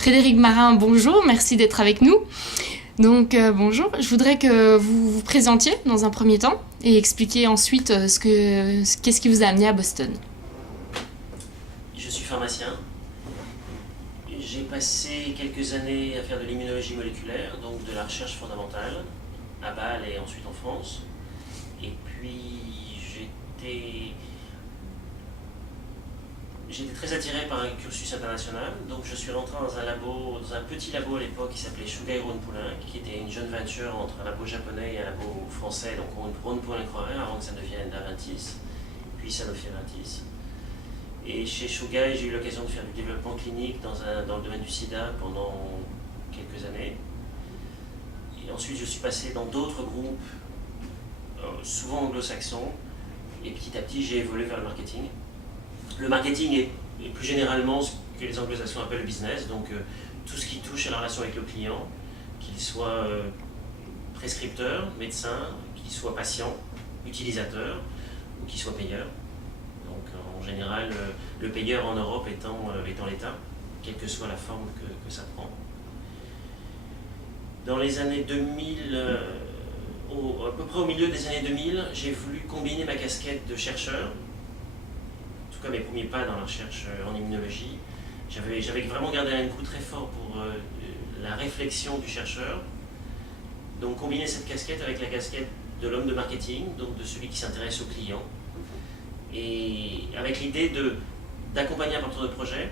Frédéric Marin, bonjour, merci d'être avec nous. Donc bonjour, je voudrais que vous vous présentiez dans un premier temps et expliquiez ensuite qu'est-ce qui vous a amené à Boston. Je suis pharmacien. J'ai passé quelques années à faire de l'immunologie moléculaire, donc de la recherche fondamentale, à Bâle et ensuite en France. Et puis j'étais très attiré par un cursus international, donc je suis rentré dans un petit labo à l'époque qui s'appelait Chugai Rhône-Poulenc, qui était une joint venture entre un labo japonais et un labo français, donc Rhône-Poulenc-Croix avant que ça devienne Aventis, puis Sanofi Aventis. Et chez Chugai, j'ai eu l'occasion de faire du développement clinique dans le domaine du sida pendant quelques années. Et ensuite, je suis passé dans d'autres groupes, souvent anglo-saxons, et petit à petit, j'ai évolué vers le marketing. Le marketing est plus généralement ce que les anglo-saxons appellent le business, donc tout ce qui touche à la relation avec le client, qu'il soit prescripteur, médecin, qu'il soit patient, utilisateur ou qu'il soit payeur. Donc en général, le payeur en Europe étant l'État, quelle que soit la forme que ça prend. Dans les années 2000, à peu près au milieu des années 2000, j'ai voulu combiner ma casquette de chercheur, en tout cas mes premiers pas dans la recherche en immunologie. J'avais vraiment gardé un coup très fort pour la réflexion du chercheur. Donc combiner cette casquette avec la casquette de l'homme de marketing, donc de celui qui s'intéresse aux clients, et avec l'idée d'accompagner un porteur de projet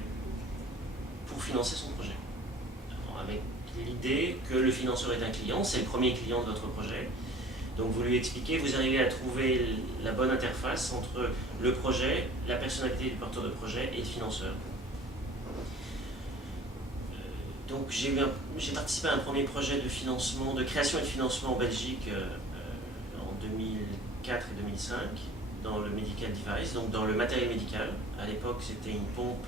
pour financer son projet. Alors, avec l'idée que le financeur est un client, c'est le premier client de votre projet. Donc vous lui expliquez, vous arrivez à trouver la bonne interface entre le projet, la personnalité du porteur de projet et le financeur. Donc j'ai participé à un premier projet de financement, de création et de financement en Belgique en 2004 et 2005 dans le medical device, donc dans le matériel médical. À l'époque, c'était une pompe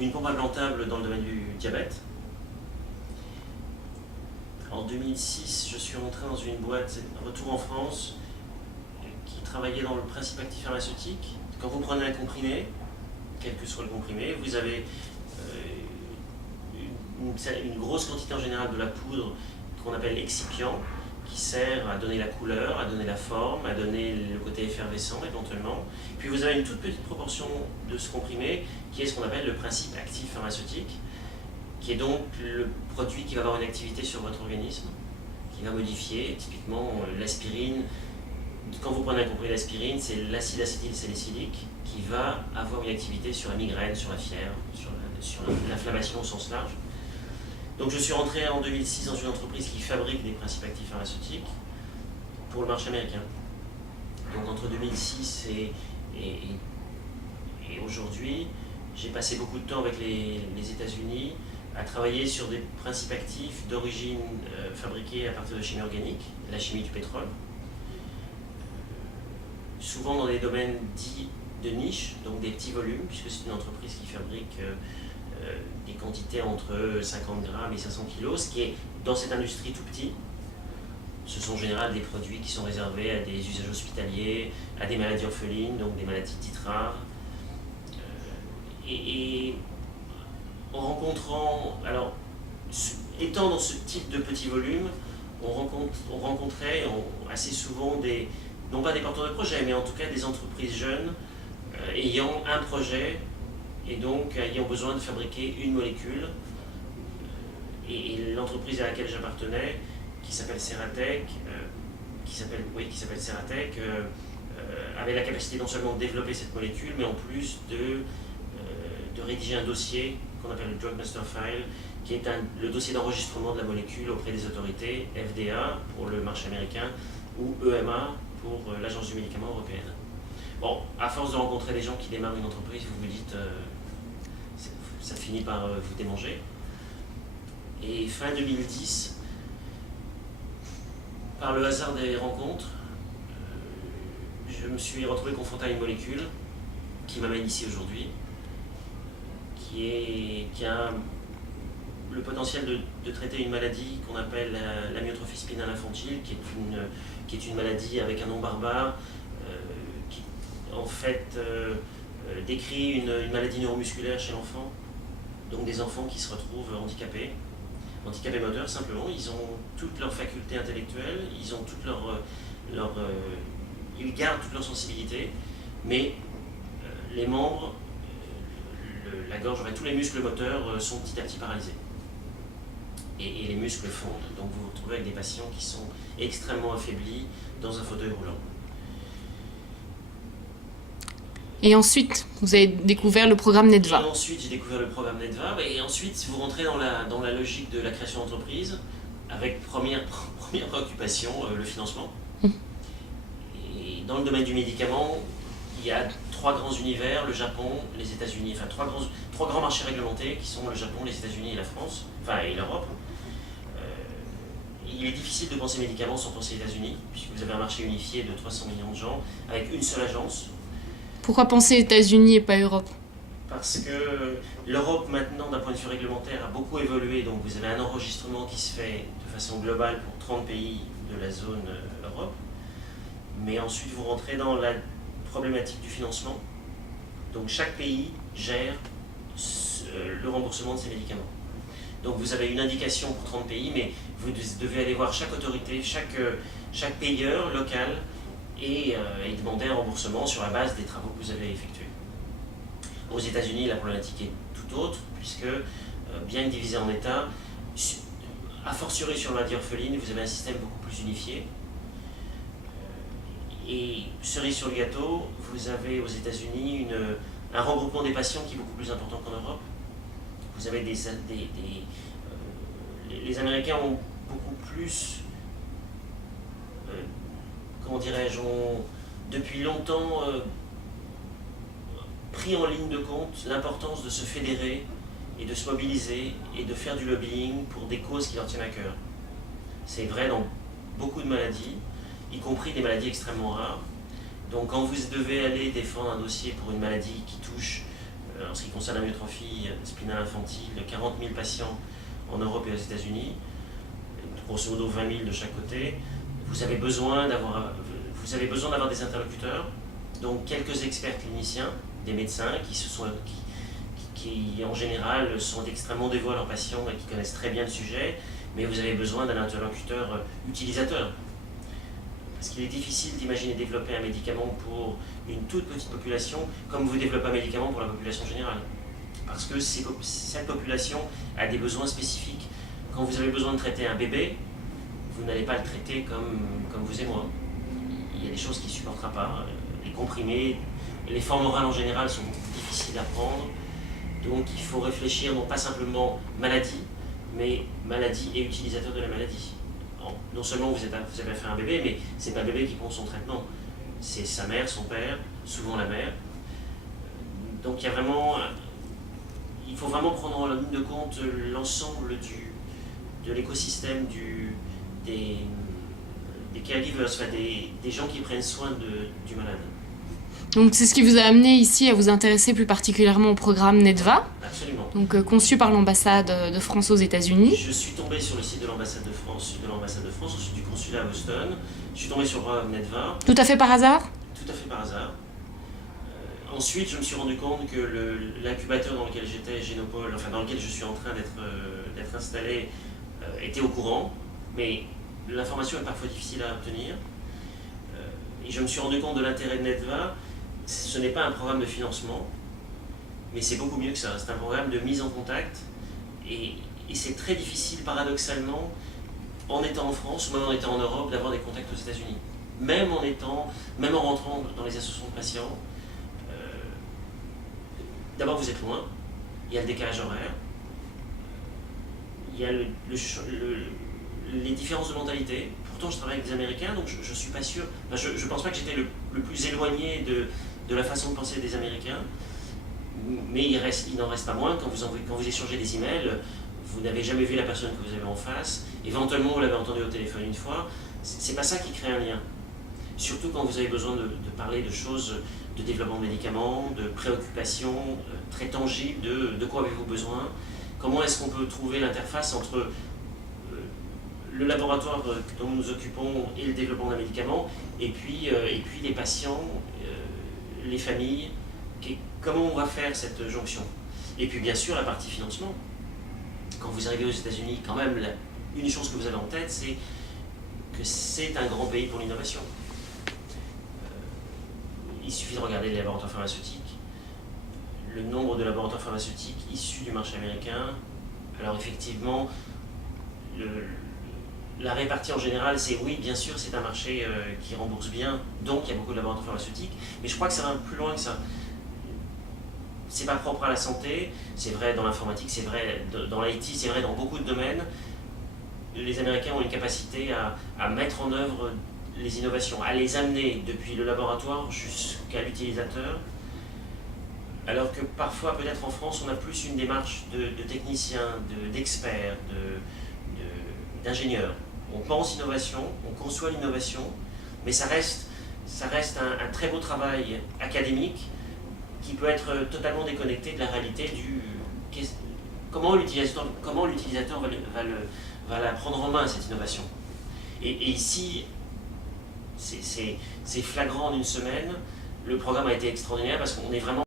implantable dans le domaine du diabète. En 2006, je suis rentré dans une boîte, retour en France, qui travaillait dans le principe actif pharmaceutique. Quand vous prenez un comprimé, quel que soit le comprimé, vous avez une grosse quantité en général de la poudre qu'on appelle l'excipient, qui sert à donner la couleur, à donner la forme, à donner le côté effervescent éventuellement. Puis vous avez une toute petite proportion de ce comprimé qui est ce qu'on appelle le principe actif pharmaceutique, qui est donc le produit qui va avoir une activité sur votre organisme, qui va modifier typiquement l'aspirine. Quand vous prenez un comprimé d'aspirine, c'est l'acide acétylsalicylique qui va avoir une activité sur la migraine, sur la fièvre, sur l'inflammation au sens large. Donc je suis rentré en 2006 dans une entreprise qui fabrique des principes actifs pharmaceutiques pour le marché américain. Donc entre 2006 et aujourd'hui, j'ai passé beaucoup de temps avec les États-Unis à travailler sur des principes actifs d'origine fabriqués à partir de chimie organique, la chimie du pétrole, souvent dans des domaines dits de niche, donc des petits volumes, puisque c'est une entreprise qui fabrique des quantités entre 50 grammes et 500 kg, ce qui est dans cette industrie tout petit. Ce sont en général des produits qui sont réservés à des usages hospitaliers, à des maladies orphelines, donc des maladies dites rares. Et en rencontrant, alors, étant dans ce type de petits volumes, on rencontrait assez souvent non pas des porteurs de projets, mais en tout cas des entreprises jeunes ayant un projet et donc ayant besoin de fabriquer une molécule. Et l'entreprise à laquelle j'appartenais, qui s'appelle Ceratec, avait la capacité non seulement de développer cette molécule, mais en plus de rédiger un dossier qu'on appelle le Drug Master File, qui est le dossier d'enregistrement de la molécule auprès des autorités, FDA pour le marché américain ou EMA pour l'Agence du médicament européenne. Bon, à force de rencontrer des gens qui démarrent une entreprise, vous vous dites, ça finit par vous démanger. Et fin 2010, par le hasard des rencontres, je me suis retrouvé confronté à une molécule qui m'amène ici aujourd'hui, qui a le potentiel de traiter une maladie qu'on appelle l'amyotrophie spinale infantile, qui est une maladie avec un nom barbare, qui en fait décrit une maladie neuromusculaire chez l'enfant, Donc des enfants qui se retrouvent handicapés moteurs simplement, ils ont toutes leurs facultés intellectuelles, ils ont toutes ils gardent toute leur sensibilité, mais les membres, la gorge, tous les muscles moteurs sont petit à petit paralysés. Et les muscles fondent. Donc vous vous retrouvez avec des patients qui sont extrêmement affaiblis dans un fauteuil roulant. Et ensuite, vous avez découvert le programme NEDVA. Et ensuite, j'ai découvert le programme NEDVA. Et ensuite, vous rentrez dans la logique de la création d'entreprise, avec première préoccupation, le financement. Et dans le domaine du médicament, il y a 3 grands univers, le Japon, les États-Unis, enfin 3 grands marchés réglementés qui sont le Japon, les États-Unis et la France, et l'Europe. Il est difficile de penser médicaments sans penser États-Unis, puisque vous avez un marché unifié de 300 millions de gens, avec une seule agence. Pourquoi penser États-Unis et pas Europe? Parce que l'Europe maintenant, d'un point de vue réglementaire, a beaucoup évolué, donc vous avez un enregistrement qui se fait de façon globale pour 30 pays de la zone Europe. Mais ensuite, vous rentrez dans la problématique du financement. Donc chaque pays gère le remboursement de ses médicaments. Donc vous avez une indication pour 30 pays, mais vous devez aller voir chaque autorité, chaque payeur local et demander un remboursement sur la base des travaux que vous avez effectués. Aux États-Unis, la problématique est tout autre, puisque bien que divisé en États, a fortiori sur la maladie orpheline, vous avez un système beaucoup plus unifié. Et cerise sur le gâteau, vous avez aux États-Unis un regroupement des patients qui est beaucoup plus important qu'en Europe. Vous avez les Américains ont beaucoup plus, comment dirais-je, ont depuis longtemps pris en ligne de compte l'importance de se fédérer et de se mobiliser et de faire du lobbying pour des causes qui leur tiennent à cœur. C'est vrai dans beaucoup de maladies, y compris des maladies extrêmement rares. Donc quand vous devez aller défendre un dossier pour une maladie qui touche, en ce qui concerne la myotrophie spinale infantile, 40 000 patients en Europe et aux États-Unis, grosso modo 20 000 de chaque côté, vous avez besoin d'avoir des interlocuteurs, donc quelques experts cliniciens, des médecins qui en général sont extrêmement dévoués à leurs patients et qui connaissent très bien le sujet, mais vous avez besoin d'un interlocuteur utilisateur. Parce qu'il est difficile d'imaginer développer un médicament pour une toute petite population comme vous développez un médicament pour la population générale. Parce que cette population a des besoins spécifiques. Quand vous avez besoin de traiter un bébé, vous n'allez pas le traiter comme vous et moi. Il y a des choses qu'il ne supportera pas. Les comprimés, les formes orales en général sont difficiles à prendre. Donc il faut réfléchir non pas simplement maladie, mais maladie et utilisateur de la maladie. Non seulement vous avez affaire à un bébé, mais c'est pas le bébé qui prend son traitement. C'est sa mère, son père, souvent la mère. Donc il faut vraiment prendre en ligne de compte l'ensemble de l'écosystème des caregivers, des gens qui prennent soin du malade. Donc c'est ce qui vous a amené ici à vous intéresser plus particulièrement au programme NEDVA. Absolument. Donc conçu par l'ambassade de France aux États-Unis. Je suis tombé sur le site de l'ambassade de France, ensuite du consulat à Boston. Je suis tombé sur le programme NEDVA. Tout à fait par hasard? Tout à fait par hasard. Ensuite, je me suis rendu compte que l'incubateur dans lequel j'étais, Génopole, dans lequel je suis en train d'être installé, était au courant, mais l'information est parfois difficile à obtenir. Et je me suis rendu compte de l'intérêt de NEDVA. Ce n'est pas un programme de financement, mais c'est beaucoup mieux que ça. C'est un programme de mise en contact. Et c'est très difficile, paradoxalement, en étant en France ou même en étant en Europe, d'avoir des contacts aux États-Unis. Même en rentrant dans les associations de patients, d'abord vous êtes loin, il y a le décalage horaire, il y a les différences de mentalité. Pourtant je travaille avec des Américains, donc je ne suis pas sûr, je ne pense pas que j'étais le plus éloigné de la façon de penser des Américains, mais il n'en reste pas moins, quand vous échangez des emails, vous n'avez jamais vu la personne que vous avez en face, éventuellement vous l'avez entendu au téléphone une fois, c'est pas ça qui crée un lien. Surtout quand vous avez besoin de parler de choses, de développement de médicaments, de préoccupations très tangibles, de quoi avez-vous besoin, comment est-ce qu'on peut trouver l'interface entre le laboratoire dont nous nous occupons et le développement d'un médicament, et puis les patients, les familles, comment on va faire cette jonction. Et puis bien sûr la partie financement. Quand vous arrivez aux États-Unis, quand même, une chose que vous avez en tête, c'est que c'est un grand pays pour l'innovation. Il suffit de regarder les laboratoires pharmaceutiques. Le nombre de laboratoires pharmaceutiques issus du marché américain, alors effectivement, la répartie en général, c'est oui, bien sûr, c'est un marché qui rembourse bien, donc il y a beaucoup de laboratoires pharmaceutiques, mais je crois que ça va plus loin que ça. C'est pas propre à la santé, c'est vrai dans l'informatique, c'est vrai dans l'IT, c'est vrai dans beaucoup de domaines. Les Américains ont une capacité à mettre en œuvre les innovations, à les amener depuis le laboratoire jusqu'à l'utilisateur, alors que parfois, peut-être en France, on a plus une démarche de techniciens, d'experts, d'ingénieurs. On pense innovation, on conçoit l'innovation, mais ça reste un très beau travail académique qui peut être totalement déconnecté de la réalité comment l'utilisateur va la prendre en main, cette innovation. Et ici, c'est flagrant en une semaine. Le programme a été extraordinaire parce qu'on est vraiment